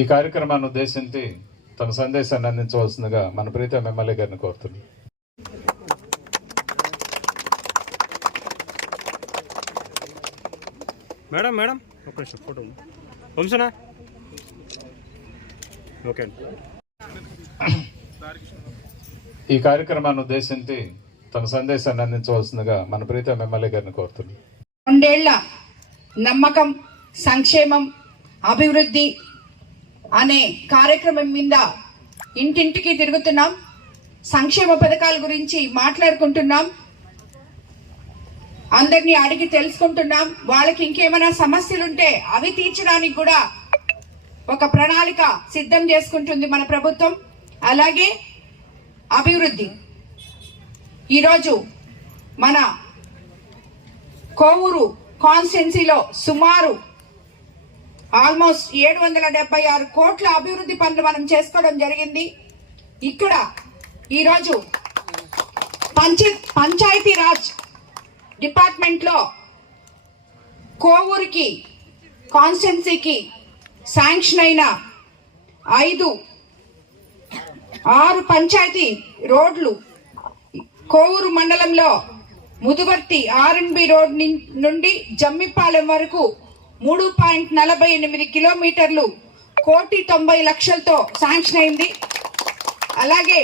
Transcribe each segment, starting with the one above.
ఈ కార్యక్రమాన్ని ఉద్దేశించి తన సందేశాన్ని అందించవలసిందిగా మన ప్రీతం ఎమ్మెల్యే గారిని కోరుతున్నాను. మేడం మేడం ఒక నిమిషం ఫోటో వంశనా ఓకే. ఈ కార్యక్రమాన్ని ఉద్దేశించి తన సందేశాన్ని అందించవలసిందిగా మన ప్రీతం ఎమ్మెల్యే గారిని కోరుతున్నాను. 2 ఏళ్ల నమ్మకం, సంక్షేమం, అభివృద్ధి అనే కార్యక్రమం మీద ఇంటింటికి తిరుగుతున్నాం. సంక్షేమ పథకాల గురించి మాట్లాడుకుంటున్నాం. అందరినీ అడిగి తెలుసుకుంటున్నాం. వాళ్ళకి ఇంకేమైనా సమస్యలుంటే అవి తీర్చడానికి కూడా ఒక ప్రణాళిక సిద్ధం చేసుకుంటుంది మన ప్రభుత్వం. అలాగే అభివృద్ధి, ఈరోజు మన కోవూరు కాన్స్టిట్యున్సీలో సుమారు ఆల్మోస్ట్ 776 కోట్ల అభివృద్ధి పనులు మనం చేసుకోవడం జరిగింది. ఇక్కడ ఈరోజు పంచాయతీ రాజ్ డిపార్ట్మెంట్ లో కోవూరుకి కాన్స్టిట్యున్సీకి శాంక్షన్ అయిన 6 పంచాయతీ రోడ్లు కోవూరు మండలంలో ముదువర్తి ఆర్ఎన్బి రోడ్ నుండి జమ్మిపాలెం వరకు 3.48 కిలోమీటర్లు 1,90,00,000తో శాంక్షన్ అయింది. అలాగే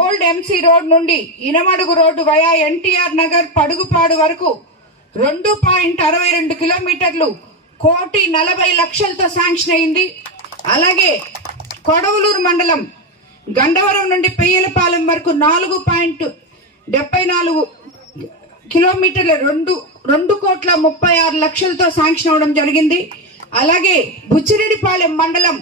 ఓల్డ్ ఎంసీ రోడ్ నుండి ఇనమడుగు రోడ్డు వయా ఎన్టీఆర్ నగర్ పడుగుపాడు వరకు 2.62 కిలోమీటర్లు 1,40,00,000తో శాంక్షన్ అయింది. అలాగే కొడవలూరు మండలం గండవరం నుండి పెయ్యలపాలెం వరకు 4.74 కిలోమీటర్ల 2,36,00,000తో శాంక్షన్ అవడం జరిగింది. అలాగే బుచ్చిరెడ్డిపాలెం మండలం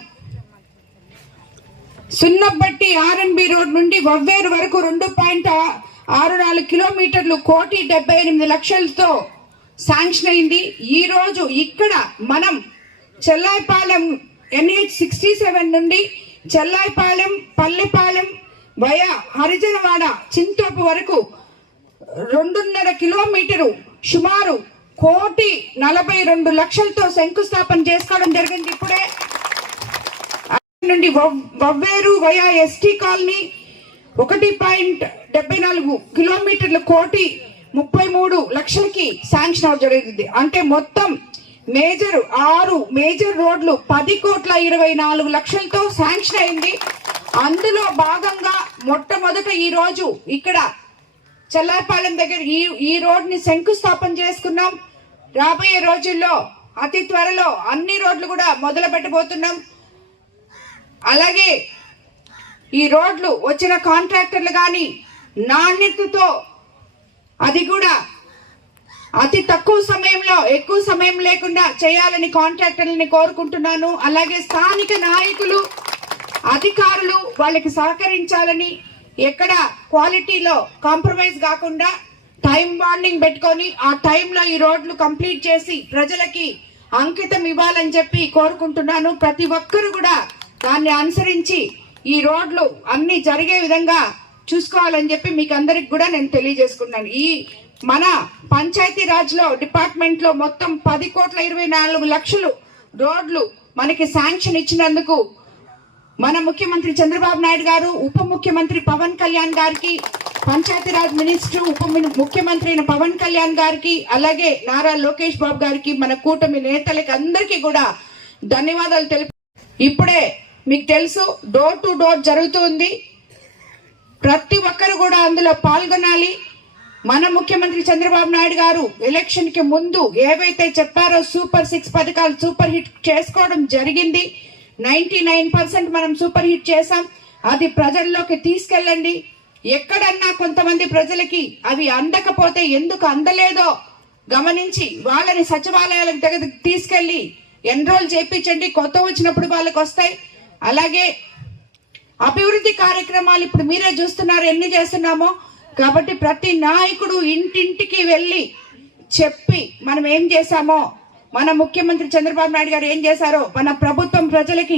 సున్నబట్టి ఆర్ఎన్బి రోడ్ నుండి వవ్వేరు వరకు 2.64 కిలోమీటర్లు 1,78,00,000తో శాంక్షన్ అయింది. ఈ రోజు ఇక్కడ మనం చెల్లాయిపాలెం NH67 నుండి చెల్లాయిపాలెం, పల్లెపాలెం వయా హరిజనవాడ, చింతోపు వరకు 2.5 కిలోమీటరు సుమారు 1,42,00,000తో శంకుస్థాపన చేసుకోవడం జరిగింది. ఇప్పుడే నుండి వవ్వేరు వయా ఎస్టీ కాలనీ 1.74 కిలోమీటర్లు 1,33,00,000కి శాంక్షన్ అవడం జరిగింది. అంటే మొత్తం 6 మేజర్ రోడ్లు 10,24,00,000తో శాంక్షన్ అయింది. అందులో భాగంగా మొట్టమొదట ఈ రోజు ఇక్కడ చెల్లాయిపాలెం దగ్గర ఈ రోడ్ ని శంకుస్థాపన చేసుకున్నాం. రాబోయే రోజుల్లో అతి త్వరలో అన్ని రోడ్లు కూడా మొదలు పెట్టబోతున్నాం. అలాగే ఈ రోడ్లు వచ్చిన కాంట్రాక్టర్లు కానీ నాణ్యతతో, అది కూడా అతి తక్కువ సమయంలో ఎక్కువ సమయం లేకుండా చేయాలని కాంట్రాక్టర్లని కోరుకుంటున్నాను. అలాగే స్థానిక నాయకులు, అధికారులు వాళ్ళకి సహకరించాలని, ఎక్కడ క్వాలిటీలో కాంప్రమైజ్ కాకుండా టైం బాండింగ్ పెట్టుకొని ఆ టైంలో ఈ రోడ్లు కంప్లీట్ చేసి ప్రజలకి అంకితం ఇవ్వాలని చెప్పి కోరుకుంటున్నాను. ప్రతి ఒక్కరు కూడా దాన్ని అనుసరించి ఈ రోడ్లు అన్ని జరిగే విధంగా చూసుకోవాలని చెప్పి మీకు అందరికి కూడా నేను తెలియజేసుకున్నాను. ఈ మన పంచాయతీ రాజ్ లో డిపార్ట్మెంట్ లో మొత్తం 10,24,00,000 రోడ్లు మనకి శాంక్షన్ ఇచ్చినందుకు మన ముఖ్యమంత్రి చంద్రబాబు నాయుడు గారు, ఉప ముఖ్యమంత్రి పవన్ కళ్యాణ్ గారికి, పంచాయతీరాజ్ మినిస్టర్ ఉప ముఖ్యమంత్రి పవన్ కళ్యాణ్ గారికి, అలాగే నారా లోకేష్ బాబు గారికి, మన కూటమి నేతలకి అందరికీ కూడా ధన్యవాదాలు తెలిపి, ఇప్పుడే మీకు తెలుసు డోర్ టు డోర్ జరుగుతుంది. ప్రతి ఒక్కరు కూడా అందులో పాల్గొనాలి. మన ముఖ్యమంత్రి చంద్రబాబు నాయుడు గారు ఎలక్షన్ కి ముందు ఏవైతే చెప్పారో సూపర్ 6 పథకాలు సూపర్ హిట్ చేసుకోవడం జరిగింది. 99% మనం సూపర్ హిట్ చేసాం. అది ప్రజల్లోకి తీసుకెళ్ళండి. ఎక్కడన్నా కొంతమంది ప్రజలకి అవి అందకపోతే ఎందుకు అందలేదో గమనించి వాళ్ళని సచివాలయాలకు దగ్గర తీసుకెళ్లి ఎన్రోల్ చేయించండి. కొత్త వచ్చినప్పుడు వాళ్ళకి వస్తాయి. అలాగే అభివృద్ధి కార్యక్రమాలు ఇప్పుడు మీరే చూస్తున్నారు ఎన్ని చేస్తున్నామో. కాబట్టి ప్రతి నాయకుడు ఇంటింటికి వెళ్ళి చెప్పి మనం ఏం చేశామో, మన ముఖ్యమంత్రి చంద్రబాబు నాయుడు గారు ఏం చేశారో, మన ప్రభుత్వం ప్రజలకి